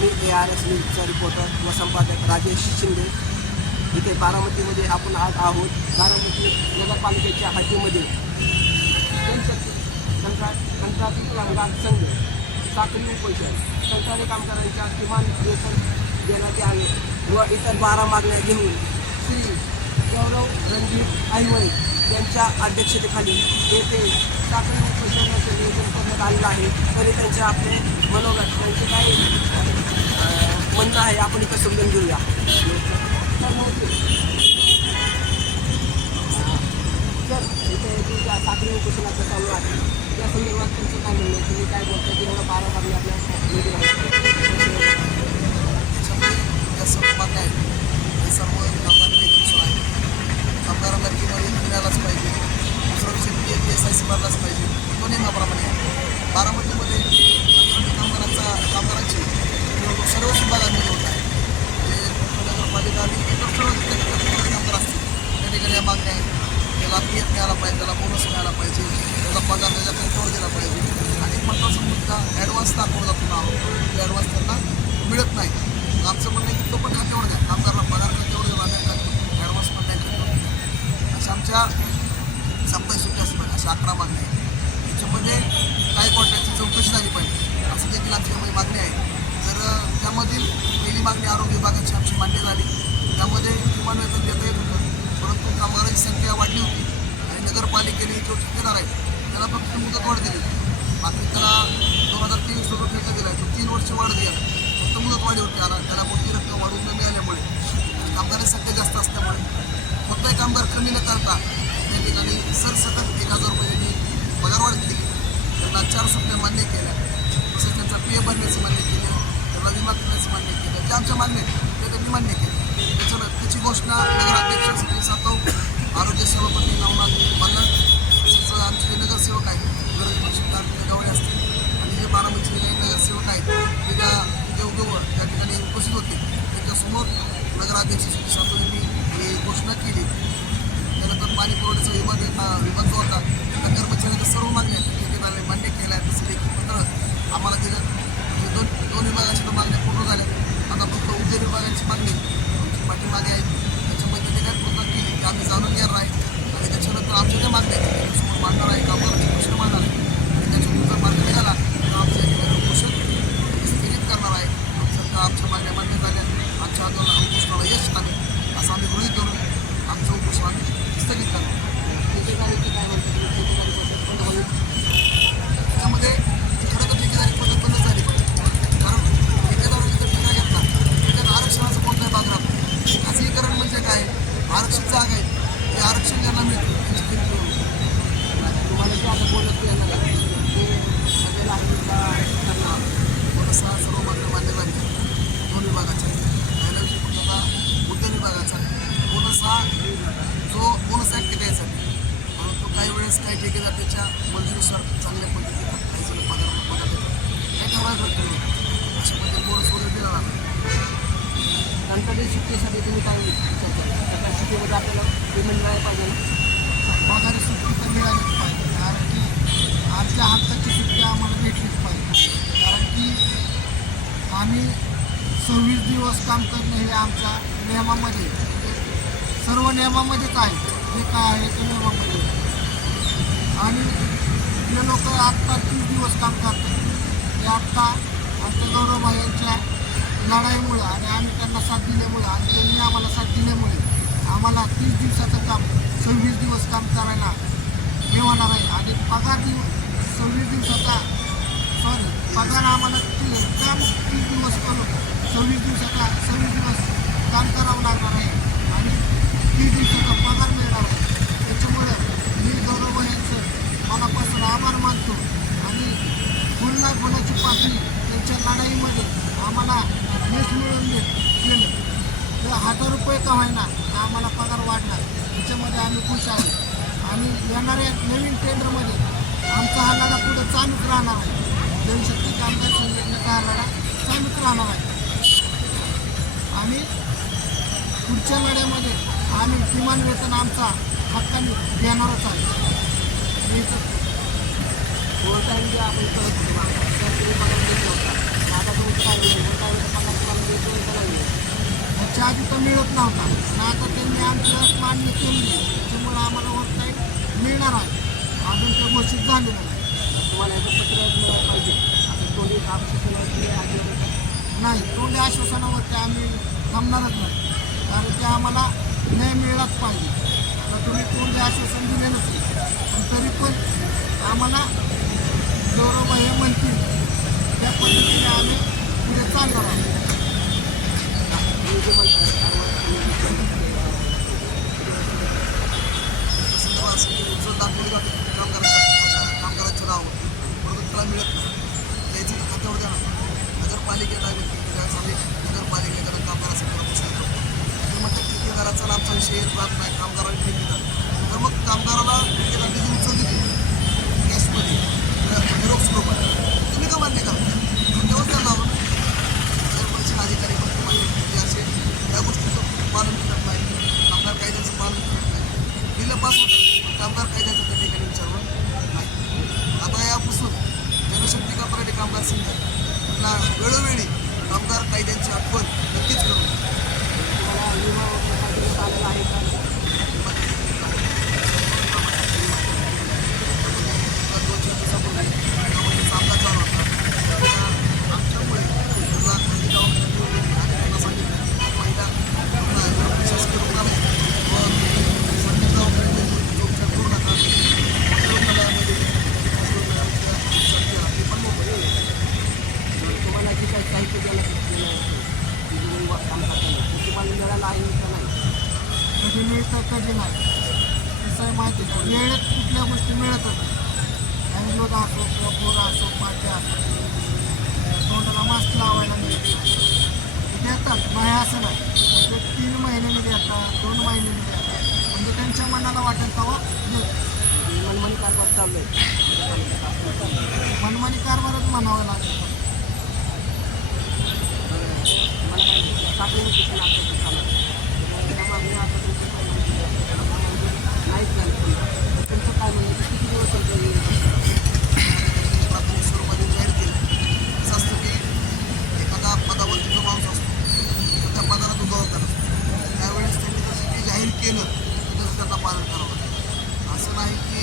मी ARS न्यूजचा reporter व संपादक राजेश शिंदे इथे बारामतीमध्ये आपण आज आहोत. बारामती नगरपालिकेच्या हद्दीमध्ये कंत्राटी कामगार संघ साखळी उपोषण, कंत्राटी कामगारांच्या किमान वेतन देण्यात यावे व इतर 12 मागण्या घेऊन श्री गौरव रणजित आईवळे यांच्या अध्यक्षतेखाली येथे साखळी उपोषणाचं नियोजन करण्यात आलेलं आहे. तरी त्यांचे आपले मनोगत, त्यांचे काही म्हणणं आहे आपण इथं समजून घेऊया. तर इथे जे साखळी उपोषणाचं चालू आहे त्या संदर्भात तुमचं काय म्हणणं आहे? तुम्ही काय बोलता की एवढं 12 मागणी आपल्या या सर्व मागण्या आहेत हे सर्व कामगारांना आहे. कामगारांना किंवा मिळालाच पाहिजे. दुसरा विषय PSIC भरलाच पाहिजे. तो नियमाप्रमाणे बारामतीमध्ये कामगारांची निवडणूक सर्व विभागांमध्ये होत आहे. जे नगरपालिका आणि इतर सर्व कामगार असतील त्या ठिकाणी या मागण्या आहेत. त्याला PF मिळाला पाहिजे, त्याला बोनस मिळाला पाहिजे, त्याचा पगार त्याच्या कंट्रोल दिला पाहिजे. आणि महत्त्वाचा मुद्दा ॲडव्हान्स दाखवला जातो ना, तो ॲडव्हान्स त्यांना मिळत नाही. आमचं म्हणणं आहे की तो पण खात्यावर द्या, कामगारांना पगार खात्यावर द्या, आम्ही ॲडव्हान्स पण नाही करतो. अशा आमच्या साप्ताहिक सुट्टी असते पाहिजे. अशा 11 मागण्या आहेत. त्याच्यामध्ये काय कोर्टाची चौकशी झाली पाहिजे असं देखील आमची मागणी आहे. जर त्यामधील पहिली मागणी आरोग्य विभागाची आमची मान्य झाली. त्यामध्ये किमान वेतन देता येत होतं, परंतु कामगारांची संख्या वाढली होती आणि नगरपालिकेने जो ठेकेदार आहे त्याला फक्त मुदतवाढ दिली. बाकी त्याला 2023 रुपये ठेका दिला आहे. तो 3 वर्ष वाढ दिला, फक्त मुदतवाढीवरती आला. त्याला मोठी रक्कम वाढवून न मिळाल्यामुळे आणि कामगारांची संख्या जास्त असल्यामुळे कोणताही कामगार कमी न करता त्या ठिकाणी सरसकट 1000 रुपये पगारवाढ केली. त्यांना 4 सुट्ट्या मान्य केल्या, तसंच त्यांचा PF भरण्याचं मान्य केलं, त्यांना विमा करण्याचं मान्य केलं. ज्या आमच्या मागण्या आहेत त्या त्यांनी मान्य केल्या. त्याची घोषणा नगराध्यक्ष सचिन सातव, आरोग्य सभापती नवनाथ बागल, तसंच आमचे जे नगरसेवक आहेत गरज गवळे असतील आणि जे बारामतीचे जे नगरसेवक आहेत ते त्या देवदेवर त्या ठिकाणी उपस्थित होते. त्यांच्यासमोर नगराध्यक्ष सचिन सातव यांनी ही घोषणा केली. त्यानंतर पाणी पुरवठ्याचा विभाग जो होता त्या कर्मचाऱ्यांच्या सर्व मागण्या ठेकेदाराने मान्य केल्या आहेत. तसं लेखी पत्र आम्हाला दिलं. म्हणजे दोन विभागाच्या तर मागण्या पूर्ण झाल्या. आता फक्त उद्योग विभागाची मागणी आमची पाठीमागे आहे. त्याच्यामध्ये ते काय पूर्ण केली की आम्ही जाणून घेणार आहे आणि त्याच्यानंतर आमच्या ज्या मागण्या आहेत त्याच्यासमोर मांडणार आहे, कामगारांची घोषणा मांडणार आहे आणि त्याच्यातून जर मार्ग निघाला तर आमच्या उपोषण स्थगित करणार आहे. जर आमच्या मागण्या मान्य झाल्या, आमच्या आंदोलनाला उपोषणाला यश आले असं आम्ही गृहीत धरून आमचं उपोषण आम्ही स्थगित करणार. त्याच्यामध्ये खरं तर ठेकेदारी पद्धत बंद झाली पाहिजे. कारण ठेकेदाराने जर ठेका घेतला त्याच्यात आरक्षणाचा कोणताही भाग राहतो. खाजगीकरण म्हणजे काय, आरक्षित जागा आहे ते आरक्षण ज्यांना मिळतं त्यांची किंमत तुम्हाला जे आता बोलत बोनसहा सर्व मागण्या मान्य झाली 2 विभागाच्या. पहिला विषय फक्त आता उद्योग विभागाचा बोनस हा जो बोनस ॲक्ट द्यायसाठी, परंतु काही वेळेस काही ठेकेदार त्याच्या मंजुरीनुसार चांगल्या पद्धतीने काही जण पगार देतात, काही ठराविक रक्कम देतात. अशा पद्धतीने बोनस वगैरे दिला जातो. कंत्राटी सुट्टीसाठी तुम्ही काय विचार करता? त्या सुट्टीमध्ये आपल्याला पेमेंट मिळायला पाहिजे. पगारी सुट्टी तर मिळालीच पाहिजे, कारण की आमच्या हक्काची सुट्टी आम्हाला भेटलीच पाहिजे. कारण की आम्ही 26 दिवस काम करणे हे आमच्या नियमामध्ये, सर्व नियमामध्येच आहे. जे काय आहे ते नियमामध्ये. आणि जे लोक आत्ता 30 दिवस काम करतात ते आत्ता आमच्या गौरवभाई यांच्या लढाईमुळं आणि आम्ही त्यांना साथ दिल्यामुळं आणि त्यांनी आम्हाला साथ दिल्यामुळे आम्हाला 30 दिवसाचं काम 26 दिवस काम करायला मिळणार आहे. आणि पगार 26 दिवसाचा पगार आम्हाला काम 30 दिवस करून 26 दिवस काम करावं लागणार आहे आणि 30 दिवसाचा पगार मिळणार आहे. त्याच्यामुळं मी गौरव यांचं मनापासून आभार मानतो. आणि गुन्हा गुन्ह्याची पातळी त्यांच्या लढाईमध्ये आम्हाला यश मिळवून दिलं. तर 1000 रुपये का होईना आम्हाला पगार वाढणार, त्याच्यामध्ये आम्ही खुश आहे. आणि येणाऱ्या नवीन टेंडरमध्ये आमचा हा लढा पुढं चालूच राहणार आहे. जनशक्ती कामगार संघटनेचा हा लढा चालूच राहणार आहे. आणि पुढच्या लढ्यामध्ये आम्ही किमान वेतन आमचा हक्काने देणारच आहे. कोर्टाने जे आपण करत होतो आता तुमचं काय होईल काय होतं पगार तुम्हाला मिळतो का नाही ह्याच्या आधी तर मिळत नव्हता आणि आता त्यांनी आमची अट मान्य केली त्याच्यामुळे आम्हाला ओव्हरटाईम मिळणार आहे. अजून ते घोषित झालेलं नाही. तुम्हाला याचं पत्र मिळालं पाहिजे असं तोंडी आश्वासन नाही, तोंडी आश्वासनावरती आम्ही थांबणारच नाही, कारण ते आम्हाला न्याय मिळालाच पाहिजे. आता तुम्ही तोंडी आश्वासन दिलेलंच आहे, पण तरी पण आम्हाला गौरवभाई हे म्हणतील त्या पद्धतीने आम्ही पुढे चालणार आहोत. उचल दाखवली जाते कामगारांच्या नावावरती म्हणून त्याला मिळत नाही. त्याची खात्यावर द्या ना. नगरपालिकेला नगरपालिकेकडे कामगारासाठी पुस्तक ते म्हणतात ठेकेदाराचा आमचा विषय राहत नाही, कामगारांनी ठेकेदार तर मग कामगाराला ठेकेदाराने जी उचल दिली कॅशमध्ये निरोप स्वरूपात तुम्ही का मान्य करता तेव्हाच त्यांना नगरपालिकेचे अधिकारी पण तुम्हाला असे या गोष्टीचं पालन करत नाही, कामगार कायद्याचं पालन करत नाही. बिलं पास होतात कामगार कायद्याचं त्या ठिकाणी विचारलं नाही. आता यापासून जनशक्ती कामगार कामगार संघटना वेळोवेळी कामगार कायद्यांची आठवण नक्कीच करू. तुम्हाला विमा आलेला आहे का दोनशे दिवसापूर्वी सामना चालू होता आमच्यामुळे त्यांना खाली जाऊन आणि त्यांना सांगितलं महिला शासकीय रुग्णालय व सरकारी दवाखान्यात उपचार करू नका रुग्णालयामध्ये ते पण मोकळे. तुम्हाला जे काही साहित्य काम करताना ते तुम्हाला मिळालं आहे का नाही कधी मिळतं कधी नाही. कसं आहे माहिती आहे का, वेळेत कुठल्या गोष्टी मिळतच हँडलोड असो किंवा पोरं असो पाट्या असो तोंडाला मास्क लावायला मिळते देतात नाही असं नाही. म्हणजे 3 महिन्यांनी देतात 2 महिन्यांनी देतात, म्हणजे त्यांच्या मनाला वाटेल तेव्हा देत. मनमानी कारभार चालू आहे मनमानी कारभारच म्हणावं लागतं. मला काय साठवून शिक्षण असतं त्या मागण्या आता तुमचं काय नाहीच झालं तुमचं काय म्हणणं किती दिवस प्राथमिक स्वरूपाने जाहीर केलं असं असतं की एखादा पदावरती जो माणूस असतो तर त्या पदाला तो जबाबदार असतो. त्यावेळेस त्यांनी जसं की जाहीर केलं तर तसं त्यांना पालन करावं लागतं. असं नाही की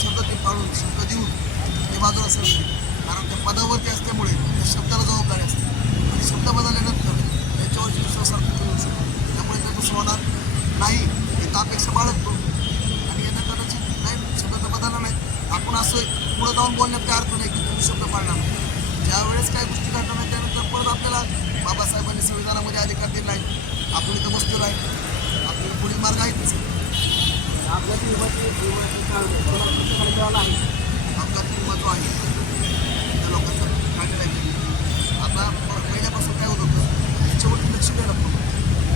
शब्द ते पाळून शब्द देऊन ते बाजूला सरते, कारण त्या पदावरती असल्यामुळे त्या शब्दाला जबाबदारी असते आणि शब्द बदलल्यानंतर त्याच्यावरची विश्वासार्हता करू शकतो. त्यामुळे ते तसं होणार नाही हे अपेक्षा बाळगतो आणि यांना कदाचित नाही शब्द तर बदलला नाही. आपण असं पुढं जाऊन बोलण्यात काय अर्थ नाही की तुम्ही शब्द पाळणार नाही. ज्यावेळेस काय गोष्टी घडणार नाही त्यानंतर परत आपल्याला बाबासाहेबांनी संविधानामध्ये अधिकार दिला आहे, आपण इथं बसलेलो आहे, आपल्याला पुढील मार्ग आहेतच. आपल्याला मिळालं आहे अपघात विमा जो आहे त्या लोकांचा काढलेला आहे. आता पहिल्यापासून काय होत होतं त्याच्यावरती लक्ष द्यायला पडतं.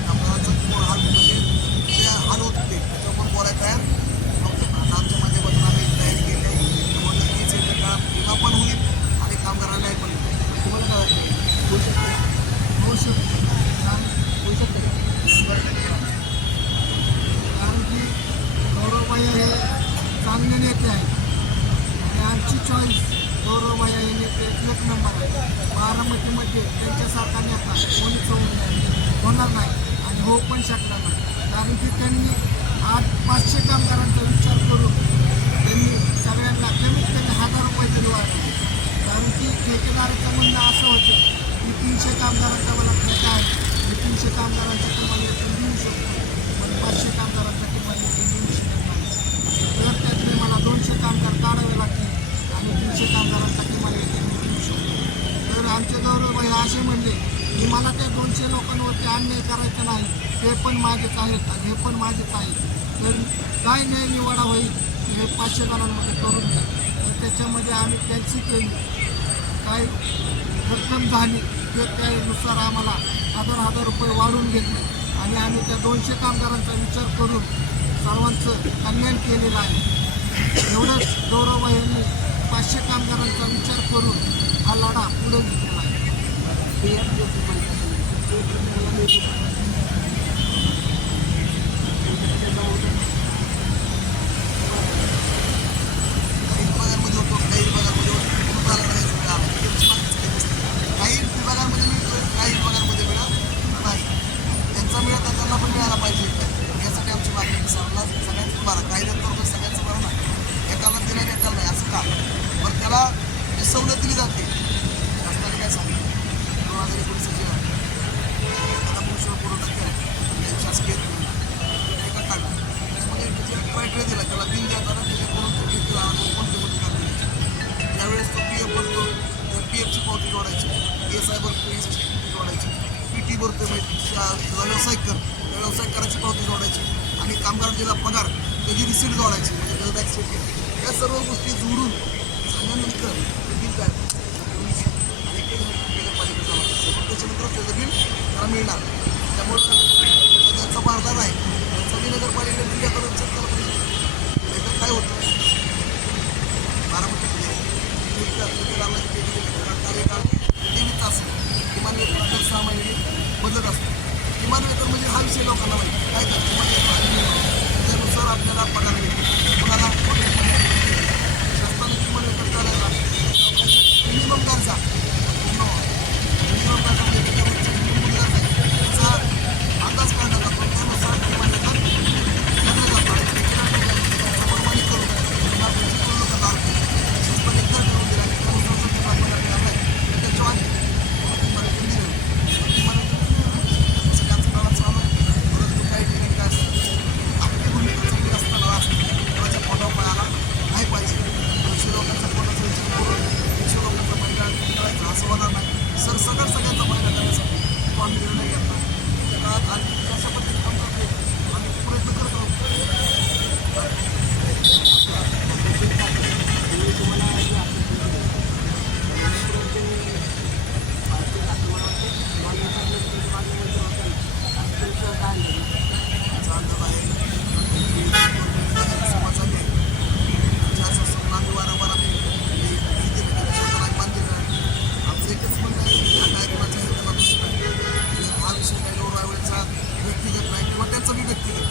कामगारांचं पूर्ण हाल म्हणजे जे हाल होत होते त्याच्यावर पण बोलायला तयार नव्हतं. आता आमच्या माध्यमातून आम्ही तयारी केली आहे त्यामुळे नक्कीच येत्या काळात विमा पण होईल आणि कामगारांना न्याय पण होईल. तुम्हाला काय वाटतं होऊ शकते होऊ शकते होऊ शकते कारण की गौरवभाई हे चांगले नेते आहेत आणि आमची चॉईस गौरवभाई हे नेते 1 नंबर आहे. बारामतीमध्ये त्यांच्यासारखा नेता कोणीच होणार नाही आणि होऊ पण शकणार नाही, कारण की त्यांनी आज 500 कामगारांचा विचार करून त्यांनी सगळ्यांना कमीत कमी 1000 रुपये तरी वाढवले. कारण की ठेकेदाराचं म्हणणं असं होतं की 300 कामगारांचा मला ठेका आहे, मी 300 कामगारांचा तुम्हाला वेतन देऊ शकतो, पण 500 कामगारांचा तुम्हाला वेतन देऊ शकत नाही. तर त्यातले मला 200 कामगार काढावे लागतील आणि 300 कामगारांचा तुम्हाला वेतन देऊ शकतो. तर आमचे गौरवभाई असे म्हणले की मला त्या 200 लोकांवरती अन्याय करायचा नाही, ते पण माझेच आहेत आणि हे पण माझेच आहे. तर काय न्याय निवाडा होईल हे 500 जणांमध्ये करून द्या. तर त्याच्यामध्ये आम्ही कॅन्सल केली, काय रक्कम झाली ते त्यानुसार आम्हाला 1000 रुपये वाढवून घेतले आणि आम्ही त्या 200 कामगारांचा विचार करून सर्वांचं कल्याण केलेलं आहे. एवढंच गौरवभाई यांनी 500 कामगारांचा विचार करून हा लढा पुढे घेतलेला आहे. काही विभागांमध्ये होतो काही विभागांमध्ये होतो काही त्यांना पण मिळाला पाहिजे यासाठी आमची मागणी आहे. सगळ्यांचं भरा कायद्यात तर सगळ्यांचं भरा ना, एकाला दिलं आणि एकाला नाही असं का? पण त्याला जी सवलत दिली जाते शासनाने काय सांगितलं 2019 एखादा पुरुषावर पुरवठा केला त्या शासकीय एका काढला त्यामध्ये त्याची एक क्रायटेरिया दिला त्याला बिल देताना त्याच्याकडून तो बिल कोणते कोणते काढले त्यावेळेस तो पी एफ भरतो त्या पी एफची पावती जोडायची ESI भरतो ESI जोडायची PT भरतो व्यवसाय कर त्या व्यवसाय करायची पावती जोडायची आणि कामगार दिला पगार त्याची रिसीट जोडायची म्हणजे त्याचं बॅक स्टेटमेंट या सर्व गोष्टी जोडून झाल्यानंतर ते बिल काय आणि ते नगरपालिकेचा वापर त्याच्यानंतर त्याचं बिल त्याला मिळणार त्यामुळं त्याचा बारदार आहे त्याचा मी नगरपालिकेने बिल आता चेक केलं पाहिजे एकदा काय होतं बारामतीमध्ये कार्यकाळ 23 तास किमान वेतन 6 महिने बदलत असतो किमान वेतन म्हणजे हा विषय लोकांना माहिती काय करतो त्यानुसार आपल्याला पगार मिळतो कोणाला शासनाने किमान वेतन करायला मिनिमम गरजा मिनिमम गरजा म्हणजे त्याच्या मिनिमम गरजा आहे त्याचा अंदाज काढला जातो त्यानुसार किमान वेतन दिलं जातं आणि त्याच्या प्रमाणित करून शासनाने दर ठरवून दिला त्यानुसार जर किमान पगार मिळाला आहे त्याच्यावर किमान वेतन दिलं सगळ्यांचं प्रवास चालू आहे परंतु काही ठिकाणी काय असतं आपली भूमिका चांगली असताना कोणाच्या पोटापायाला नाही पाहिजे 200 लोकांचा पोटाचा विचार करून 200 लोकांचा महिला करायचा असं होणार नाही सरसकट सगळ्यांचा महिला करण्यासाठी तो आम्ही निर्णय घेतला त्या काळात आणि कशा पद्धतीने काम करतो आम्ही प्रयत्न करत आहोत समाजाने आम्ही वारंवार आमचं एकच म्हणणं आहे या कार्यक्रमाच्या हेतूला दुसरं आहे हा विषय काही लोरावेळचा व्यक्तिगत नाही किंवा त्याचं बी व्यक्तिगत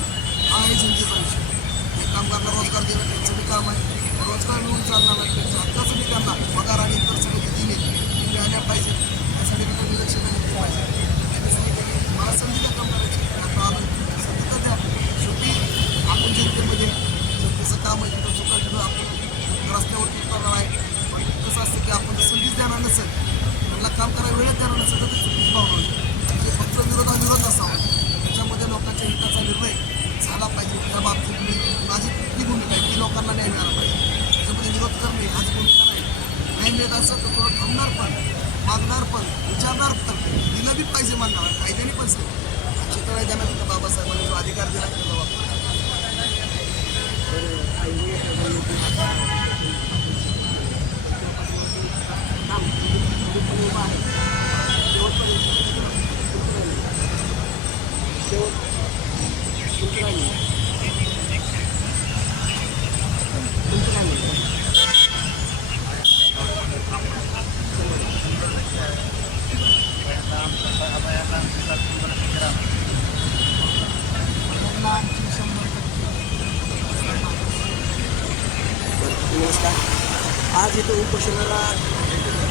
हा आहे जनतेचा विषय हे कामगारांना रोजगार देणं त्यांचं बी काम आहे रोजगार मिळून चालणार नाही त्यांच्या हक्काचं बी त्यांना पगार आणि इतर सगळे जे दिले ते मिळाल्या पाहिजे त्यासाठी त्यांनी लक्ष घेतलं पाहिजे त्यांनी सांगितलं मला संधीला काम करायची आता आलं संधी तर द्या शेवटी आपण जनतेमध्ये जनतेचं काम आहे तिथं चुका तिथं आपण रस्त्यावरती उतरणार आहे पण कसं असतं की आपण जर संधीच देणार नसेल त्यांना काम करायला वेळेत देणार नसेल तर ते चुकीची भावना होती म्हणजे फक्त विरोध असावा त्याच्यामध्ये लोकांच्या हिताचा निर्णय झाला पाहिजे त्या बाबतीत माझी ती भूमिका आहे की लोकांना न्याय मिळाला पाहिजे त्याच्यामध्ये विरोध करणे हाच भूमिका नाही न्याय मिळत असं तर थोडं थांबणार पण मागणार पण विचारणार पण दिलं बी पाहिजे मागणार कायद्याने पण सगळं चित्र देण्यात होतं बाबासाहेबांनी जो अधिकार दिला त्याचा वापर नमस्कार. आज इथं उपोषणाला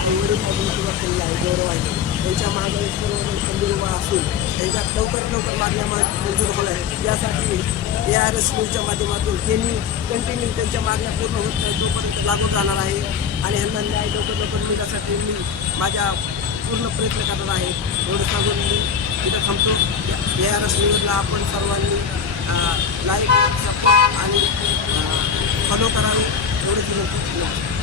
निवडून सुरुवात केलेली आहे गौरव आहे त्यांच्या मागे सर्व खंबीर उभा असून त्यांच्या लवकर मागण्या मंजूर होणार आहेत यासाठी ARS न्यूजच्या माध्यमातून त्यांनी कंटिन्यू त्यांच्या मागण्या पूर्ण होत नाही तोपर्यंत लागून राहणार आहे आणि ह्यांना न्याय लवकर मिळण्यासाठी मी माझ्या पूर्ण प्रयत्न करणार आहे एवढं सांगून मी इथं थांबतो. ARS न्यूजला आपण सर्वांनी लाईक सपोर्ट आणि फॉलो करावे एवढंच विनंती.